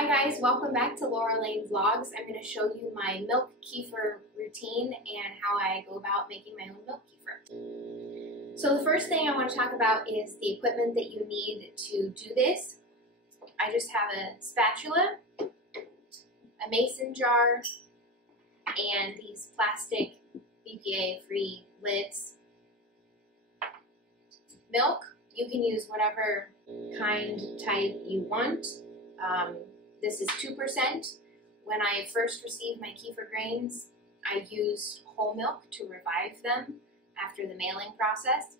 Hi guys, welcome back to Laura Lane Vlogs. I'm going to show you my milk kefir routine and how I go about making my own milk kefir. So the first thing I want to talk about is the equipment that you need to do this. I just have a spatula, a mason jar, and these plastic BPA-free lids. Milk, you can use whatever type you want. This is 2%. When I first received my kefir grains, I used whole milk to revive them after the mailing process.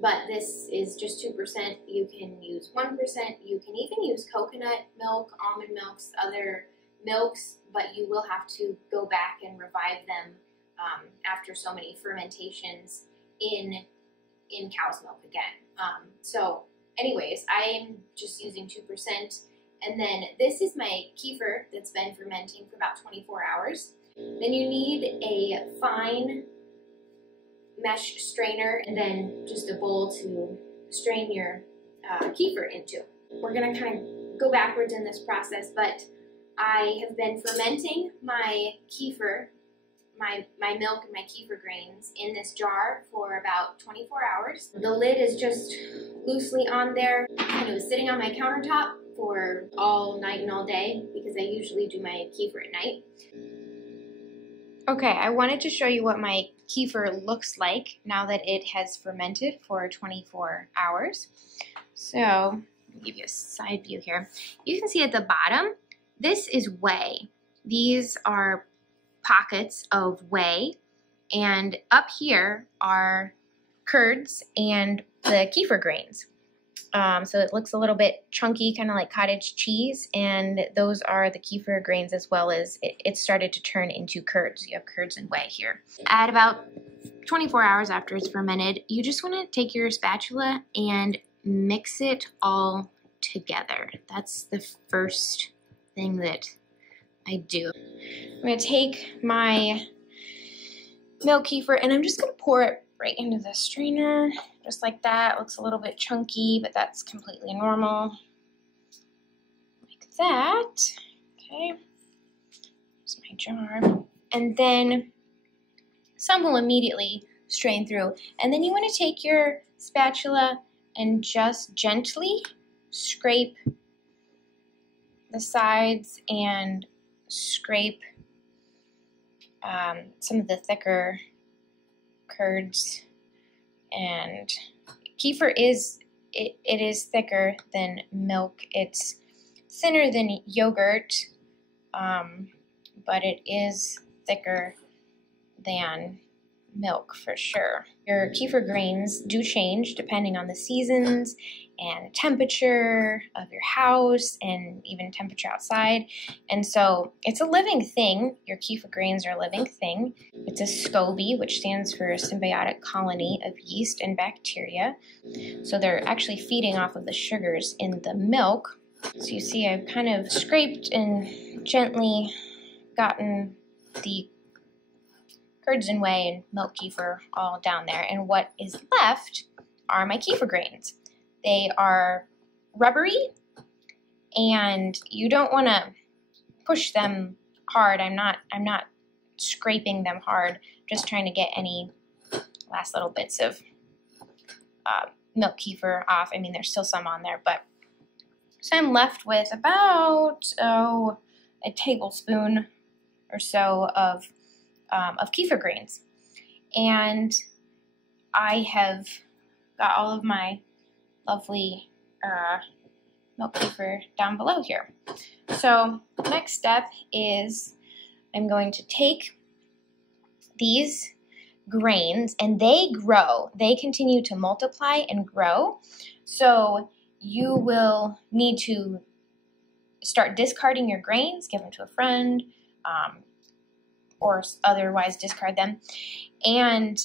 But this is just 2%. You can use 1%. You can even use coconut milk, almond milks, other milks, but you will have to go back and revive them after so many fermentations in cow's milk again. So anyways, I'm just using 2%. And then this is my kefir that's been fermenting for about 24 hours. Then you need a fine mesh strainer and then just a bowl to strain your kefir into. We're going to kind of go backwards in this process, but I have been fermenting my kefir, my milk and my kefir grains in this jar for about 24 hours. The lid is just loosely on there, and it was sitting on my countertop for all night and all day because I usually do my kefir at night. Okay, I wanted to show you what my kefir looks like now that it has fermented for 24 hours. So, let me give you a side view here. You can see at the bottom, this is whey. These are pockets of whey, and up here are curds and the kefir grains. So it looks a little bit chunky, kind of like cottage cheese, and those are the kefir grains as well as it started to turn into curds. You have curds and whey here. At about 24 hours after it's fermented, you just want to take your spatula and mix it all together. That's the first thing that I do. I'm going to take my milk kefir and I'm just going to pour it right into the strainer, just like that. It looks a little bit chunky, but that's completely normal. Like that. Okay. Here's my jar. And then some will immediately strain through. And then you want to take your spatula and just gently scrape the sides and scrape some of the thicker curds. And kefir is thicker than milk. It's thinner than yogurt, but it is thicker than milk for sure. Your kefir grains do change depending on the seasons and temperature of your house and even temperature outside. And so it's a living thing. Your kefir grains are a living thing. It's a SCOBY, which stands for symbiotic colony of yeast and bacteria. So they're actually feeding off of the sugars in the milk. So you see I've kind of scraped and gently gotten the curds and whey and milk kefir all down there. And what is left are my kefir grains. They are rubbery, and you don't want to push them hard. I'm not scraping them hard, just trying to get any last little bits of milk kefir off. I mean, there's still some on there, but so I'm left with about a tablespoon or so of kefir grains, and I have got all of my lovely milk kefir down below here. So next step is I'm going to take these grains, and they grow. They continue to multiply and grow. So you will need to start discarding your grains, give them to a friend, or otherwise discard them, and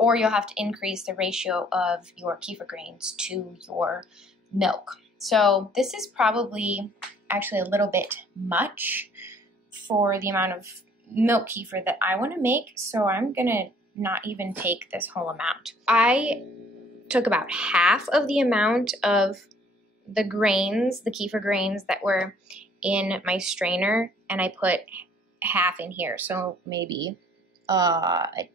or you'll have to increase the ratio of your kefir grains to your milk. So this is probably actually a little bit much for the amount of milk kefir that I want to make, so I'm going to not even take this whole amount. I took about half of the amount of the grains, the kefir grains that were in my strainer, and I put half in here, so maybe a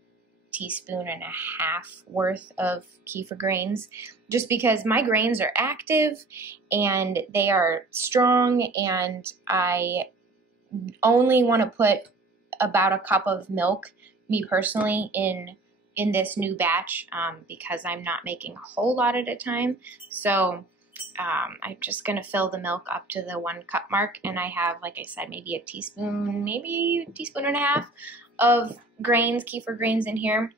teaspoon and a half worth of kefir grains, just because my grains are active and they are strong, and I only want to put about a cup of milk, me personally, in this new batch, because I'm not making a whole lot at a time. So I'm just going to fill the milk up to the 1 cup mark, and I have, like I said, maybe a teaspoon, maybe a teaspoon and a half of grains, kefir grains in here.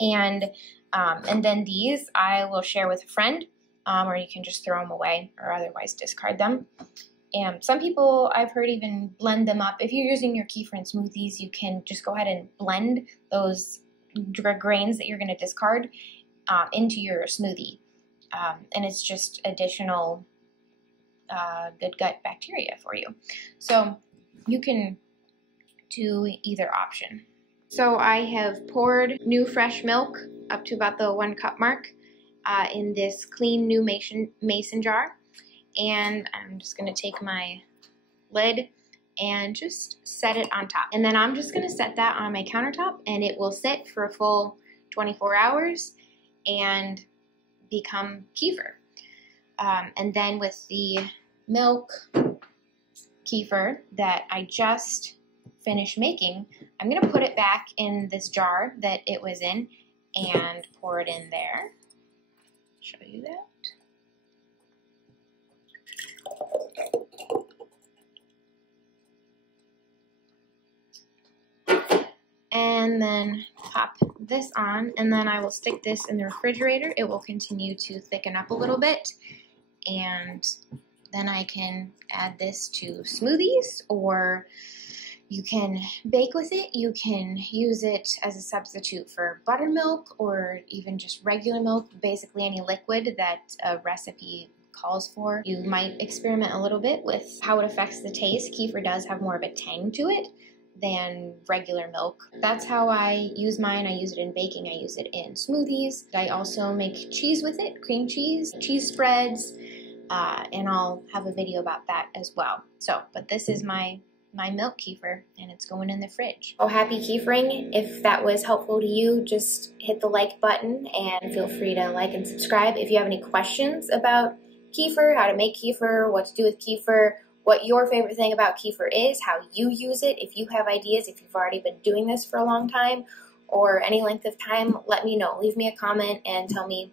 And then these I will share with a friend, or you can just throw them away or otherwise discard them. And some people I've heard even blend them up. If you're using your kefir in smoothies, you can just go ahead and blend those grains that you're going to discard into your smoothie. And it's just additional good gut bacteria for you. So you can do either option. So I have poured new fresh milk up to about the 1 cup mark in this clean new mason jar. And I'm just going to take my lid and just set it on top. And then I'm just going to set that on my countertop, and it will sit for a full 24 hours and become kefir. And then with the milk kefir that I just finished making, I'm going to put it back in this jar that it was in and pour it in there. Show you that. And then pop this on, and then I will stick this in the refrigerator. It will continue to thicken up a little bit, and then I can add this to smoothies, or you can bake with it. You can use it as a substitute for buttermilk or even just regular milk, basically any liquid that a recipe calls for. You might experiment a little bit with how it affects the taste. Kefir does have more of a tang to it than regular milk. That's how I use mine. I use it in baking. I use it in smoothies. I also make cheese with it, cream cheese, cheese spreads, and I'll have a video about that as well. So, but this is my milk kefir, and it's going in the fridge. Oh, happy kefiring. If that was helpful to you, just hit the like button and feel free to like and subscribe. If you have any questions about kefir, how to make kefir, what to do with kefir, what your favorite thing about kefir is, how you use it, if you have ideas, if you've already been doing this for a long time or any length of time, let me know. Leave me a comment and tell me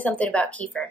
something about kefir.